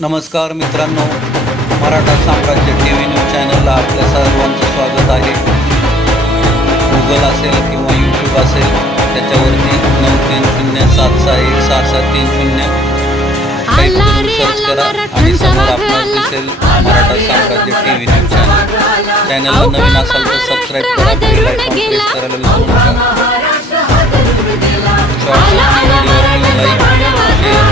नमस्कार मित्रांनो, मराठा साम्राज्य TV न्यूज चॅनलला आपल्या सर्वांचं स्वागत आहे. गुगल असेल किंवा यूट्यूब असेल त्याच्यावरती 9307617730 टाईप करून सर्च करा आणि समोर आपल्याला दिसेल मराठा साम्राज्य TV न्यूज चॅनल. चॅनलला नवीन असाल तर सबस्क्राईब करा, बेल आयकॉन प्रेस करायला विसरू नका. Shorts video like share